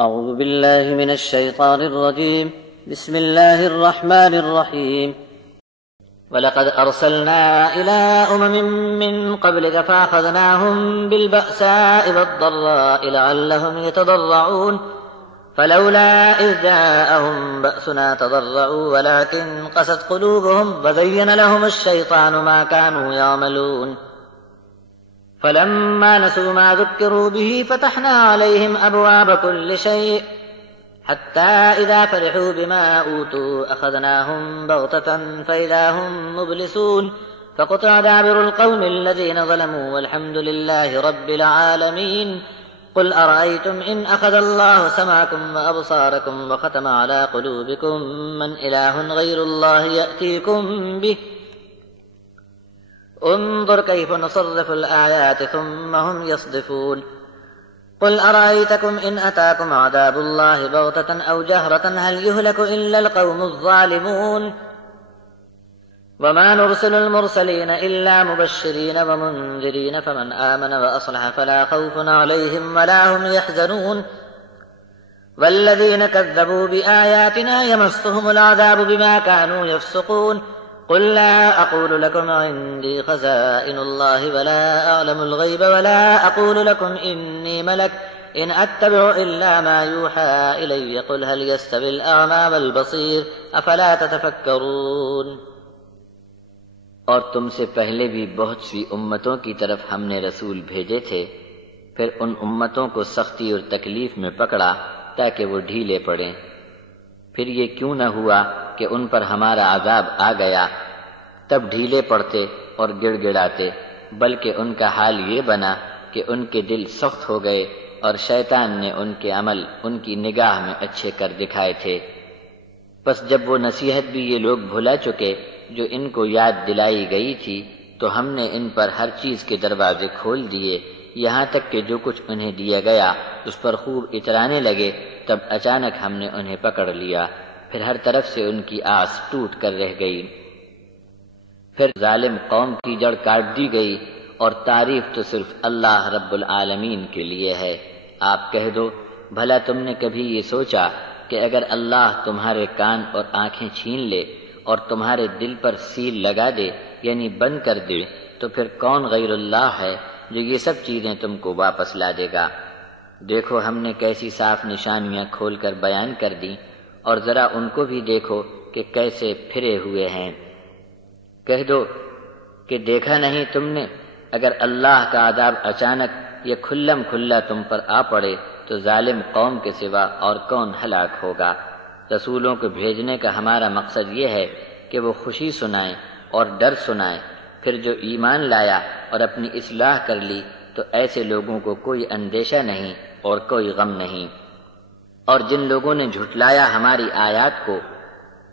أعوذ بالله من الشيطان الرجيم بسم الله الرحمن الرحيم ولقد أرسلنا إلى من قبلك فأخذناهم بالبأساء والضراء لعلهم يتضرعون فلولا إذ جاءهم بأسنا تضرعوا ولكن قست قلوبهم وزين لهم الشيطان ما كانوا يعملون فلما نسوا ما ذكروا به فتحنا عليهم أبواب كل شيء حتى إذا فرحوا بما أوتوا أخذناهم بغتة فإذا هم مبلسون فقطع دابر القوم الذين ظلموا والحمد لله رب العالمين قل أرأيتم إن أخذ الله سمعكم وأبصاركم وختم على قلوبكم من إله غير الله يأتيكم به انظر كيف نصرف الآيات ثم هم يصدفون قل أرأيتكم إن أتاكم عذاب الله بغتة أو جهرة هل يهلك إلا القوم الظالمون وما نرسل المرسلين إلا مبشرين ومنذرين فمن آمن وأصلح فلا خوف عليهم ولا هم يحزنون والذين كذبوا بآياتنا يمسهم العذاب بما كانوا يفسقون قل لا أقول لكم عندي خزائن الله ولا أعلم الغيب ولا أقول لكم إني ملك إن أتبع إلا ما يوحى إلي قل هل يستوي الأعمى والبصير أفلا تتفكرون اور تم سے پہلے بھی بہت سی امتوں کی طرف ہم نے رسول بھیجے تھے، پھر ان امتوں کو سختی اور تکلیف میں پکڑا تاکہ وہ ڈھیلے پڑیں۔ پھر یہ کیوں نہ ہوا کہ ان پر ہمارا عذاب آ گیا، تب ڈھیلے پڑتے اور گڑ گڑاتے، بلکہ ان کا حال یہ بنا کہ ان کے دل سخت ہو گئے اور شیطان نے ان کے عمل ان کی نگاہ میں اچھے کر دکھائے تھے۔ پس جب وہ نصیحت بھی یہ لوگ بھلا چکے جو ان کو یاد دلائی گئی تھی، تو ہم نے ان پر ہر چیز کے دروازے کھول دیے، یہاں تک کہ جو کچھ انہیں دیا گیا اس پر خوب اترانے لگے، تب اچانک ہم نے انہیں پکڑ لیا، پھر ہر طرف سے ان کی آس ٹوٹ کر رہ گئی۔ پھر ظالم قوم کی جڑ کاٹ دی گئی، اور تعریف تو صرف اللہ رب العالمین کے لیے ہے۔ آپ کہہ دو، بھلا تم نے کبھی یہ سوچا کہ اگر اللہ تمہارے کان اور آنکھیں چھین لے اور تمہارے دل پر سیل لگا دے، یعنی بند کر دے، تو پھر کون غیر اللہ ہے جو یہ سب چیزیں تم کو واپس لا دے گا؟ دیکھو ہم نے کیسی صاف نشانیاں کھول کر بیان کر دیں، اور ذرا ان کو بھی دیکھو کہ کیسے پھرے ہوئے ہیں۔ کہہ دو کہ دیکھا نہیں تم نے، اگر اللہ کا عذاب اچانک یا کھلم کھلا تم پر آ پڑے تو ظالم قوم کے سوا اور کون ہلاک ہوگا؟ رسولوں کو بھیجنے کا ہمارا مقصد یہ ہے کہ وہ خوشی سنائیں اور ڈر سنائیں، پھر جو ایمان لایا اور اپنی اصلاح کر لی تو ایسے لوگوں کو کوئی اندیشہ نہیں اور کوئی غم نہیں۔ اور جن لوگوں نے جھٹلایا ہماری آیات کو،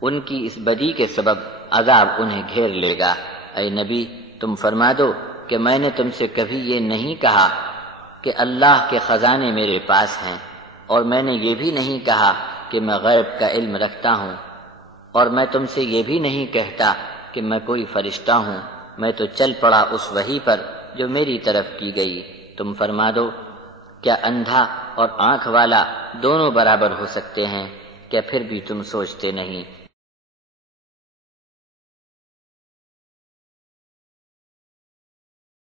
ان کی اس بدی کے سبب عذاب انہیں گھیر لے گا۔ اے نبی تم فرما دو کہ میں نے تم سے کبھی یہ نہیں کہا کہ اللہ کے خزانے میرے پاس ہیں، اور میں نے یہ بھی نہیں کہا کہ میں غیب کا علم رکھتا ہوں، اور میں تم سے یہ بھی نہیں کہتا کہ میں کوئی فرشتہ ہوں، میں تو چل پڑا اس وحی پر جو میری طرف کی گئی۔ تم فرما دو، کیا اندھا اور آنکھ والا دونوں برابر ہو سکتے ہیں؟ کیا پھر بھی تم سوچتے نہیں